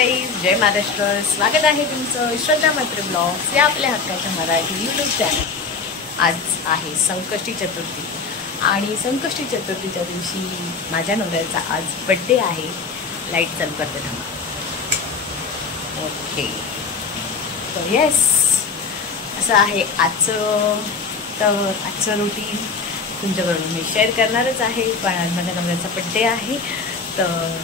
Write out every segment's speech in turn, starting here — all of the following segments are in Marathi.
गाईज, जय महाराष्ट्र. स्वागत आहे तुमचं श्रद्धा मैत्री ब्लॉग्स या आपल्या हक्काच्या मराठी यूट्यूब चॅनल. आज आहे संकष्टी चतुर्थी आणि संकष्टी चतुर्थीच्या दिवशी माझ्या नवऱ्याचा आज बड्डे आहे. लाईट चालू करते थांबा. ओके, तर येस, असं आहे आजचं. तर आजचं रुटीन तुमच्याबरोबर मी शेअर करणारच आहे. पण आज माझ्या नवऱ्याचा बड्डे आहे, तर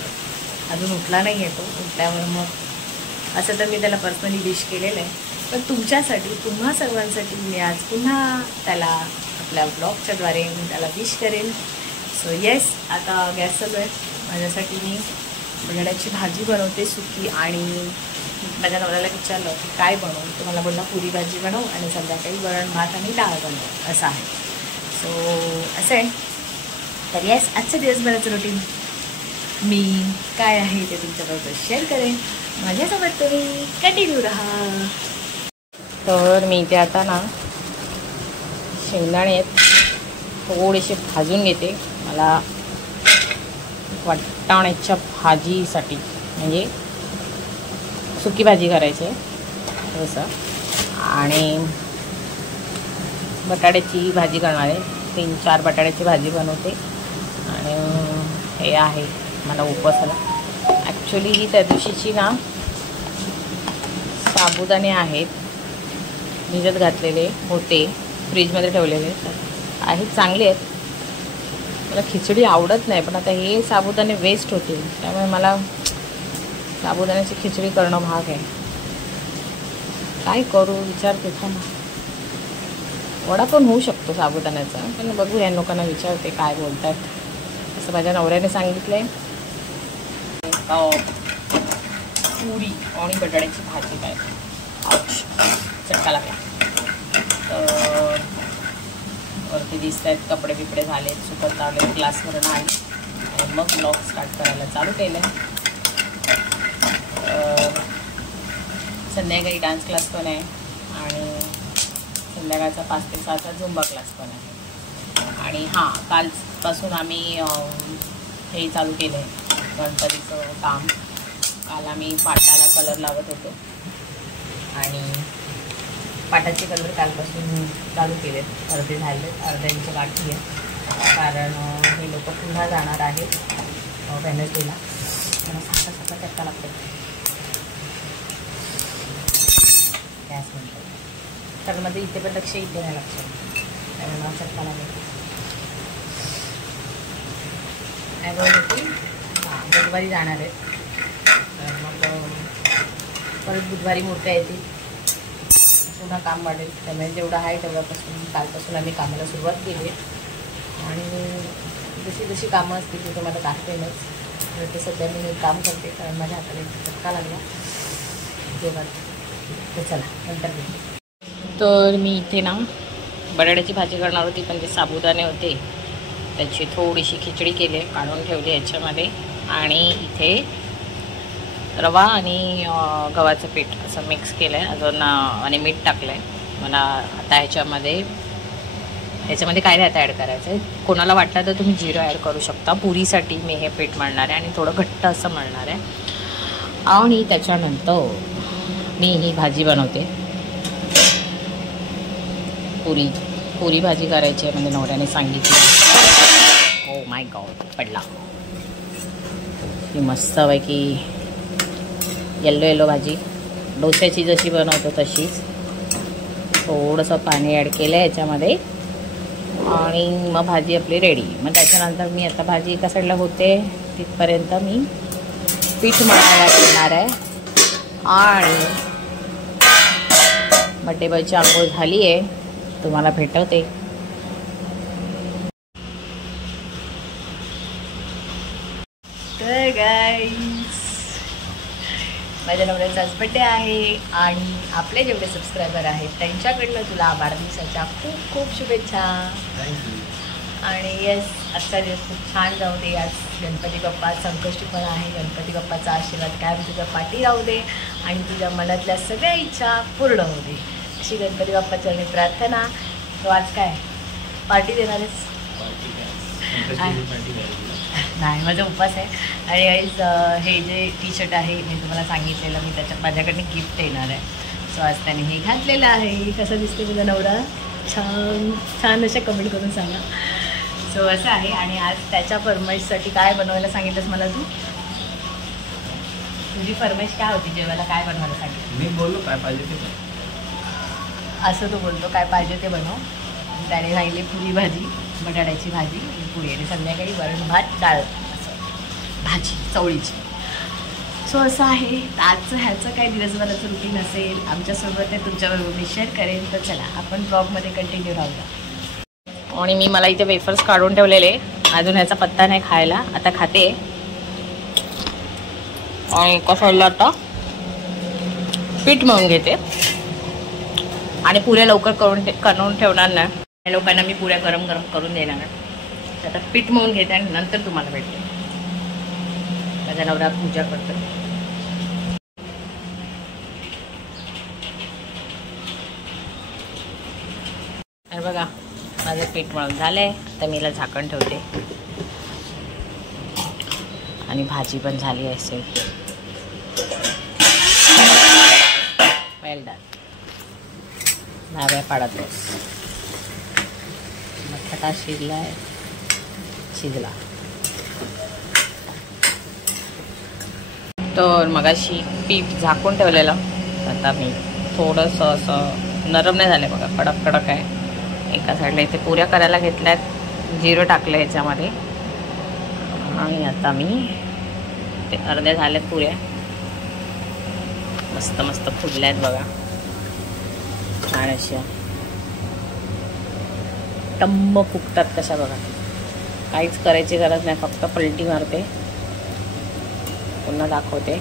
अजून उठला नाही आहे तो. उठल्यावर मग असं तर मी त्याला पर्सनली विश केलेलं आहे, पण तुमच्यासाठी, तुम्हा सर्वांसाठी मी आज पुन्हा त्याला आपल्या ब्लॉगच्याद्वारे मी त्याला विश करेन. सो येस, आता गॅस चालू आहे. माझ्यासाठी मी बटाट्याची भाजी बनवते सुकी, आणि माझ्या नवऱ्याला विचारलं की काय बनवू, तो मला बोलला पुरी भाजी बनव आणि संध्याकाळी वरण भात आणि डाळ बनव, असं आहे. सो असं आहे. तर येस, आजच्या दिवसभराचं रुटीन मी काय आहे ते तुमच्याबरोबर शेअर करेन. माझ्यासोबत तुम्ही कंटिन्यू राहा. तर मी इथे आता ना शेंगदाणे थोडेसे भाजून घेते. मला वाटाण्याच्या भाजीसाठी म्हणजे सुकी भाजी करायची आहे तसं, आणि बटाट्याची भाजी करणार आहे. 3-4 बटाट्याची भाजी बनवते. आणि हे आहे मला उपवासाला. ॲक्च्युली त्या दिवशीची ना साबुदाणे आहेत भिजत घातलेले होते, फ्रीजमध्ये ठेवलेले आहेत, चांगले आहेत. मला खिचडी आवडत नाही, पण आता हे साबुदाणे वेस्ट होतील, त्यामुळे मला साबुदाण्याची खिचडी करणं भाग आहे. काय करू विचारते थांबा. वडा पण होऊ शकतो साबुदाण्याचा, पण बघू या लोकांना विचारते काय बोलतात. असं माझ्या नवऱ्याने सांगितलं आहे. पुरी आणि बटाट्याची भाजी काय चटका लागला. तर वरती दिसत आहेत कपडे बिपडे झाले, सुकत लावले, क्लासवर नाही, आणि मग ब्लॉग स्टार्ट करायला चालू केलं. संध्याकाळी डान्स क्लास पण आहे, आणि संध्याकाळचा 5 ते 7चा झुंबा क्लास पण आहे. आणि हां, कालपासून आम्ही हे चालू केलं आहे गणपतीचं काम. काल आम्ही पाटाला कलर लावत होतो, आणि पाटाचे कलर कालपासून चालू केलेत. अर्धे झाले, अर्ध्यांची बाकी आहे, कारण हे लोक पुन्हा जाणार आहेत वेनसडेला. मला साखा चटका लागतो गॅस म्हणतो. तर मध्ये इथे पण लक्ष इथे नाही लक्ष, त्यामुळे मला चटका लागतो. हां, बुधवारी जाणार आहे. तर मग परत बुधवारी मूर्त्या येतील, पुन्हा काम वाढेल. त्यामुळे जेवढं आहे तेवढ्यापासून कालपासून आम्ही कामाला सुरुवात केली आहे. आणि जशी जशी कामं असतील ते तुम्हाला दाखवेनच. तर ते सध्या मी काम करते, कारण माझ्या हाताला चटका लागला जेव्हा. तर चला नंतर भेटू. तर मी इथे ना बटाट्याची भाजी करणार होती, पण ते साबुदाणे होते, त्याची थोडीशी खिचडी केली, काढून ठेवली याच्यामध्ये. आणि इथे रवा आणि गव्हाचं पीठ असं मिक्स केलं आहे अजून, आणि मीठ टाकलं आहे. मला आता ह्याच्यामध्ये काय आता ॲड करायचं आहे. कोणाला वाटलं तर तुम्ही जिरं ॲड करू शकता. पुरीसाठी मी हे पीठ मळणार आहे, आणि थोडं घट्ट असं मळणार आहे. आणि त्याच्यानंतर मी ही भाजी बनवते. पुरी भाजी करायची आहे म्हणजे नवऱ्याने सांगितलं. ओ माय गॉड, पडला. ही मस्तपैकी येलो भाजी डोस्याची जशी बनवतो तशीच. थोडंसं पाणी ॲड केलं आहे याच्यामध्ये, आणि मग भाजी आपली रेडी. मग त्याच्यानंतर मी आता भाजी एका साईडला होते तिथपर्यंत मी पीठ मळायला घेणार आहे. आणि बड्डे बॉयची आंघोळ झाली आहे, तुम्हाला भेटवते. तर गाईज, माझ्या नवऱ्याचा आज बड्डे आहे, आणि आपले जेवढे सबस्क्रायबर आहेत त्यांच्याकडनं तुला वाढदिवसाच्या खूप खूप शुभेच्छा. आणि येस, आजचा दिवस खूप छान जाऊ दे. आज गणपती बाप्पा संकष्टी पण आहे. गणपती बाप्पाचा आशीर्वाद काय तुझ्या पाठी राहू दे, आणि तुझ्या मनातल्या सगळ्या इच्छा पूर्ण होऊ दे, अशी गणपती बाप्पाच्या प्रार्थना. तो आज काय पार्टी देणारच? नाही, माझा उपवास आहे. आणि गाईज हे जे टी शर्ट आहे मी तुम्हाला सांगितलेलं, मी त्याच्यात माझ्याकडनं गिफ्ट येणार आहे. सो आज त्याने हे घातलेलं आहे. कसं दिसते तुझा नवरा? छान छान अशा कमेंट करून सांगा. सो असं आहे. आणि आज त्याच्या फरमाईशसाठी काय बनवायला सांगितलंस मला तू? तुझी फरमाईश काय होती जेवायला? काय बनवायला सांगितलं? मी बोललो काय पाहिजे ते असं तो बोलतो काय पाहिजे ते बनव. त्याने सांगितली पुरी भाजी, बटाट्याची भाजी आणि पुरी, आणि संध्याकाळी वरण भात डाळ असं भाजी चवळीची. सो असं आहे. आजचं ह्याचं काय दिवसभराचं रुटीन असेल आमच्यासोबत ते तुमच्याबरोबर मी शेअर करेन. तर चला आपण ब्लॉगमध्ये कंटिन्यू राहूया. आणि मी मला इथे वेफर्स काढून ठेवलेले, अजून ह्याचा पत्ता नाही खायला, आता खाते. आणि कसं आता पीठ मळून घेते आणि पुऱ्या लवकर करून ठेवणार नाही. या लोकांना मी पुऱ्या गरम गरम करून देणार आहे. आता पीठ मळून घेते आणि नंतर तुम्हाला भेटते. माझा नवरा पूजा करतो. आणि बघा माझं पीठ मळून झालंय. आता मी याला झाकण ठेवते. आणि भाजी पण झाली असेल. वेल डन. नाव्या पाडत बस. बटाटा शिजलाय, शिजला. तर मगाशी पीठ झाकून ठेवलेलं, आता मी थोडंसं असं नरम नाही झालं बघा, कडक कडक आहे. एका साईडला इथे पुऱ्या करायला घेतल्यात, जिरं टाकलं ह्याच्यामध्ये. आणि आता मी ते अर्ध्या झाल्यात पुऱ्या, मस्त मस्त फुडल्यात बघा, छान अशा टम्म फुगतात कशा बघा. काहीच करायची गरज नाही, फक्त पलटी मारते, पुन्हा दाखवते.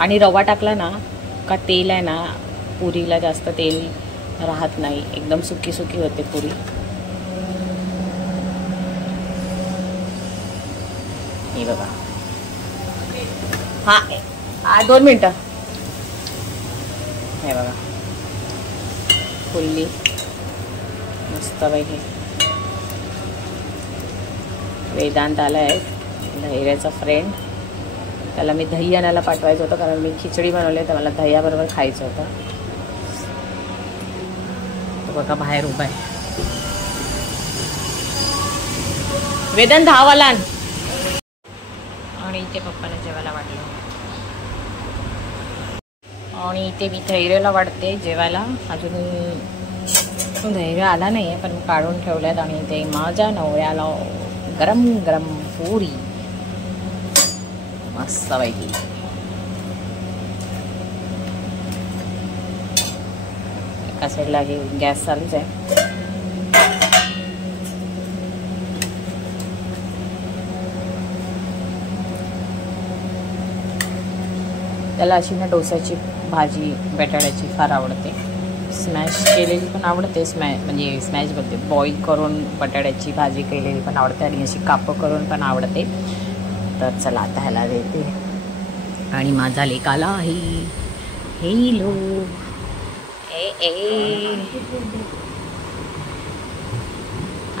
आणि रवा टाकला ना का तेल आहे ना, पुरीला जास्त तेल राहत नाही, एकदम सुकी सुकी होते पुरी. हे बघा. हा 2 मिनटं. हे बघा फुल्ली मस्त पैकी. वेदांत आला आहे, धैर्याचा फ्रेंड. त्याला मी दही आणायला पाठवायचं होतं, कारण मी खिचडी बनवली तर मला दह्याबरोबर खायचं होतं. तो बघा बाहेर उभा आहे. वेदांत धावाला आण. आणि इथे पप्पाला जेवायला वाढलं. आणि इथे मी धैर्याला वाढते जेवायला. अजून धैर्य आला नाही आहे, पण काढून ठेवल्यात. आणि ते माझ्या नवऱ्याला गरम गरम पुरी मस्त पैकी. एका साईडला हे गॅस चालूच आहे. त्याला अशी ना डोसाची भाजी बटाट्याची फार आवडते. स्मॅश केलेली पण आवडते, म्हणजे स्मॅश बोलते, बॉईल करून बटाट्याची भाजी केलेली पण आवडते, आणि अशी कापं करून पण आवडते. तर चला आता ह्याला देते. आणि माझा लेक आला आहे. हेलो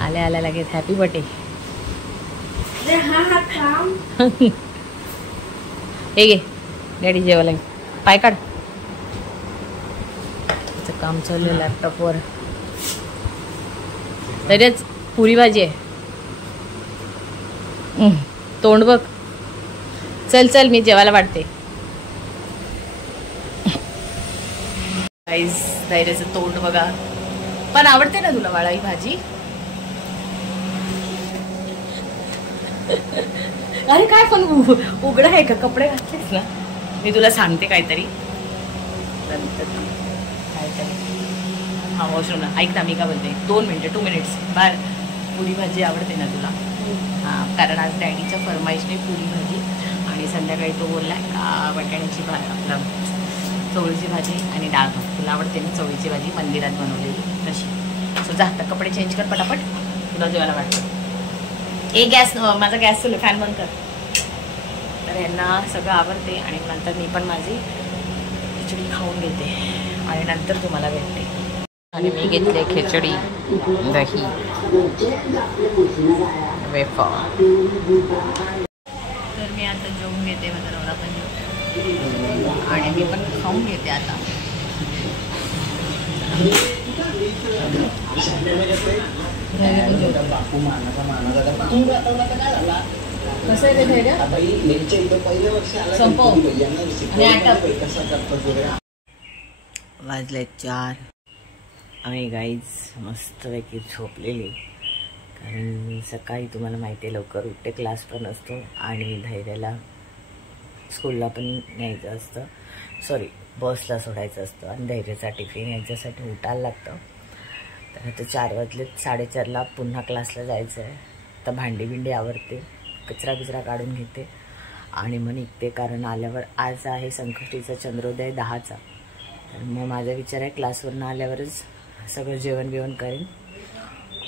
आल्या आल्या लगेच हॅपी बर्थडे. हे घे डॅडी जेवायला. पाय काढ. त्याचं काम चालू आहे लॅपटॉपवर. तरीच पुरी भाजी आहे. तोंड बघ. चल चल मी जेवायला वाटते. गाईस धैर्याचं तोंड बघा. पण आवडते ना तुला बाळा ही भाजी? अरे काय पण उघडं आहे का? कपडे घातलेस ना? मी तुला सांगते काहीतरी हां वॉशरूम ना. ऐक ना मी का बोलते, 2 मिनिटं 2 मिनिट्स बाहेर. पुरी भाजी आवडते ना तुला? हां, कारण आज डॅडीच्या फरमाईशने पुरी भाजी. आणि संध्याकाळी तो बोलला का बटाट्याची आपलं चवळीची भाजी आणि डाळ भात. तुला आवडते ना चवळीची भाजी, मंदिरात बनवलेली तशी. सो जा आता कपडे चेंज कर पटापट, तुला जेवायला वाटतं. गॅस माझा गॅस सुरू, फॅन बंद कर. तर यांना सगळं आवडते. आणि नंतर मी पण माझी खिचडी खाऊन घेते आणि नंतर तुम्हाला भेटते. आणि मी घेतले खिचडी, दही, वेफर. तर मी आता जेवून घेते, माझा नवरा पण जेवतो आणि मी पण खाऊन घेते आता. कसं आहे ते धैर्य संपव वाजले 4 आणि गाईज मस्तपैकी झोपलेली, कारण सकाळी तुम्हाला माहिती आहे लवकर उठते, क्लास पण असतो आणि धैर्याला स्कूलला पण न्यायचं असतं, सॉरी बसला सोडायचं असतं आणि धैर्याचा टिफिन याच्यासाठी उठायला लागतं. तर आता 4 वाजलेत, 4:30ला पुन्हा क्लासला जायचं आहे. तर भांडी बिंडी आवरते, कचरा काढून घेते आणि मग निघते, कारण आल्यावर आज आहे संकष्टीचा चंद्रोदय 10चा. तर मग माझा विचार आहे क्लासवरून आल्यावरच सगळं जेवण बिवण करेन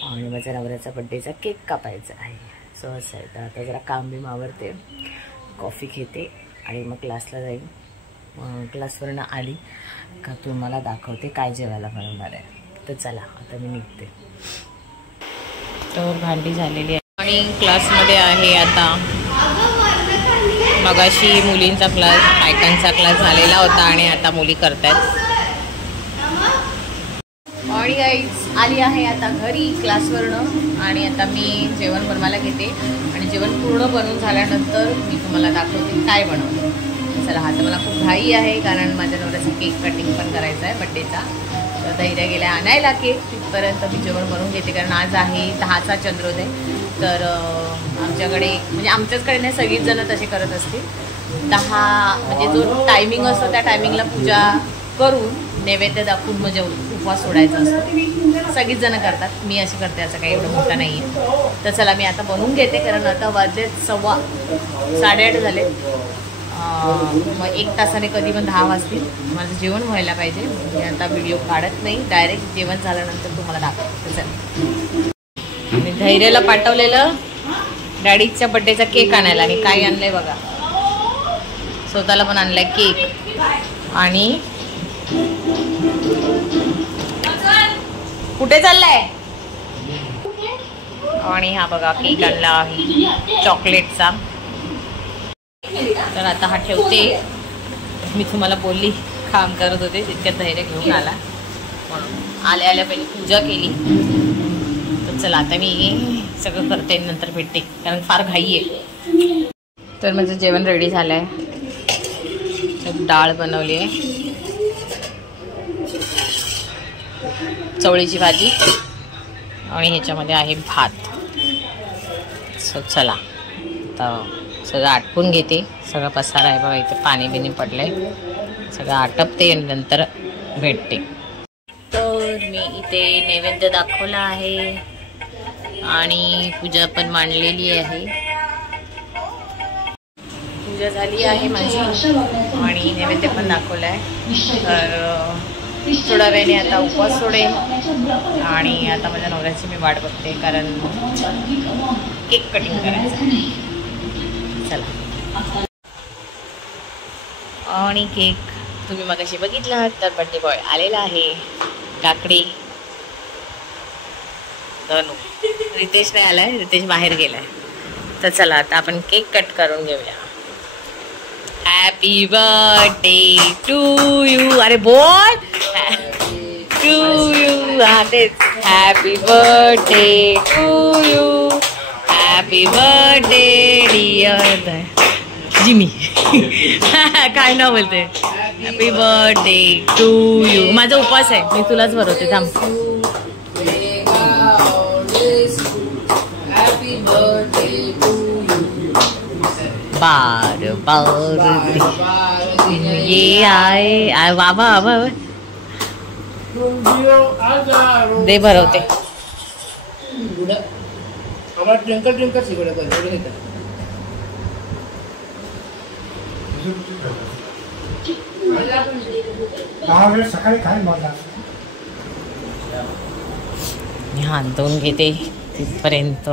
आणि माझ्या नवऱ्याचा बड्डेचा केक कापायचा आहे. सो असं आहे. तर आता जरा काम बी आवरते, कॉफी घेते आणि मग क्लासला जाईन. क्लासवरून आली का तुम्हाला दाखवते काय जेवायला बनवणार आहे. तर चला आता मी निघते. तर भांडी झालेली आहे आणि क्लासमध्ये आहे आता. मगाशी मुलींचा क्लास, बायकांचा क्लास झालेला होता आणि आता मुली करतायत. आणि गाईज आली आहे आता घरी क्लासवरनं आणि आता मी जेवण बनवायला घेते आणि जेवण पूर्ण बनवून झाल्यानंतर मी तुम्हाला दाखवते काय बनवते. चला, आता मला खूप घाई आहे कारण माझ्या नवऱ्याचा केक कटिंग पण करायचा आहे बड्डेचा. तर धैर्य गेल्या आणायला केक, तिथपर्यंत मी जेवण बनवून घेते कारण आज आहे 10चा चंद्रोदय. तर आमच्याकडे म्हणजे आमच्याचकडे नाही, सगळीच जणं तसे करत असतील. 10 म्हणजे जो टायमिंग असतो त्या टायमिंगला पूजा करून नैवेद्य दाखवून म्हणजे उपवास सोडायचा असतो. सगळीच जणं करतात, मी अशी करते, असं काही एवढं मोठं नाही आहे. तर चला मी आता बनवून घेते कारण आता वाजलेत 7:15 झाले. मग 1 तासाने कधी पण 10 वाजतील. माझं जेवण व्हायला पाहिजे. मी आता व्हिडिओ काढत नाही, डायरेक्ट जेवण झाल्यानंतर तुम्हाला दाखवते. चल, आणि धैर्याला पाठवलेलं डॅडीच्या बड्डेचा केक आणायला आणि काय आणलंय बघा, स्वतःला पण आणलाय केक. आणि कुठे चाललाय? आणि हा बघा केक आणला आहे चॉकलेटचा. तर आता हा ठेवते. मी तुम्हाला बोलली काम करत होते, तितक्यात धैर्य घेऊन आला म्हणून आल्या पहिले पूजा केली. तर चला आता मी सगळं करते, नंतर भेटते कारण फार घाई आहे. तर माझं जेवण रेडी झालं आहे. डाळ बनवली आहे, चवळीची भाजी आणि ह्याच्यामध्ये आहे भात. सो चला आता सगळं आटपून घेते. सगळं पसारा आहे बघा, इथे पाणी बिनी पडलंय, सगळं आटपते आणि नंतर भेटते. तर मी इथे नैवेद्य दाखवला आहे आणि पूजा पण मांडलेली आहे. पूजा झाली आहे माझी आणि नैवेद्य पण दाखवला आहे. तर थोड्या वेळाने आता उपवास सोडेन आणि आता माझ्या नवऱ्याची मी वाट बघते कारण केक कटिंग करायचं. चला, आणि केक तुम्ही मगाशी बघितला तर बर्थडे बॉय आलेला आहे, काकडी धनू. रितेश नाही आलाय, रितेश बाहेर गेलाय. तर चला आता आपण केक कट करून घेऊया. Happy birthday to you. अरे बोल, टू यू. हा तेच, happy birthday to you, happy birthday dear Jimmy. काय नाव बोलते? Happy birthday to you. माझा उपवास आहे, मी तुलाच भरवते, थांब. बार बार ये आए बाबा बाबा दे भरवते. मी हात धुवून घेते तिथपर्यंत.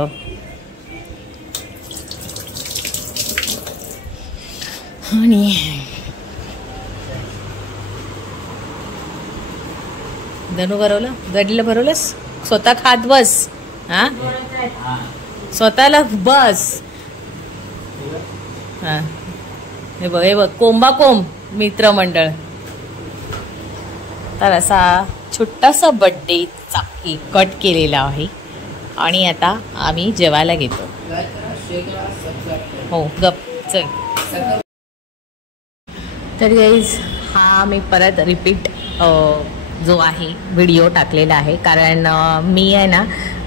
आणि धनू भरवलं, दडीला भरवलंस, स्वतः खात बस. हा स्वतःला बस. हा हे बघ कोंबा कोंब मित्रमंडळ. तर असा छोटासा बर्थडेचा केक कट केलेला आहे आणि आता आम्ही जेवायला घेतो. हो गप चल. तर गाईज हा मी परत रिपीट जो आहे व्हिडिओ टाकलेला आहे, कारण मी आहे ना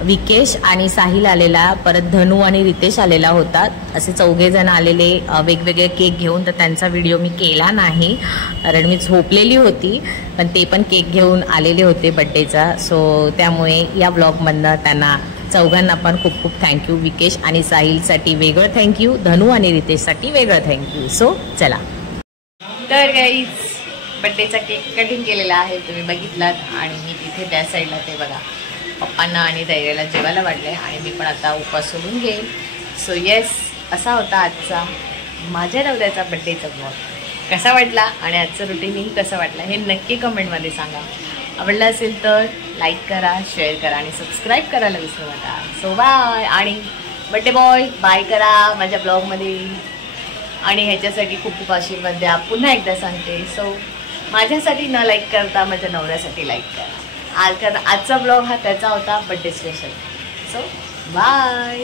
विकेश आणि साहिल आलेला, परत धनू आणि रितेश आलेला होता, असे 4 जण आलेले वेगवेगळे केक घेऊन. तर त्यांचा व्हिडिओ मी केला नाही कारण मी झोपलेली होती, पण ते पण केक घेऊन आलेले होते बड्डेचा. सो त्यामुळे या ब्लॉगमधनं त्यांना 4घांना पण खूप खूप थँक्यू. विकेश आणि साहिलसाठी वेगळं थँक्यू, धनू आणि रितेशसाठी वेगळं थँक्यू. सो चला. तर गाईज बड्डेचा केक कटिंग केलेला आहे, तुम्ही बघितलात. आणि मी तिथे त्या साईडला ते बघा पप्पांना आणि धैर्याला जेवायला वाढले आणि मी पण आता उपास सोडून घेईन. सो येस, असा होता आजचा माझ्या नवऱ्याचा बड्डेचा ब्लॉग. कसा वाटला आणि आजचं रुटीनही कसं वाटलं हे नक्की कमेंटमध्ये सांगा. आवडलं असेल तर लाईक करा, शेअर करा आणि सबस्क्राईब करायला विसरू नका. So bye. आणि बड्डे बॉय बाय करा माझ्या ब्लॉगमध्ये आणि ह्याच्यासाठी खूप खूप आशीर्वाद द्या. पुन्हा एकदा सांगते. सो माझ्यासाठी न लाईक करता माझ्या नवऱ्यासाठी लाईक करा. आजचा ब्लॉग हा त्याचा होता बड्डे स्पेशल. So bye.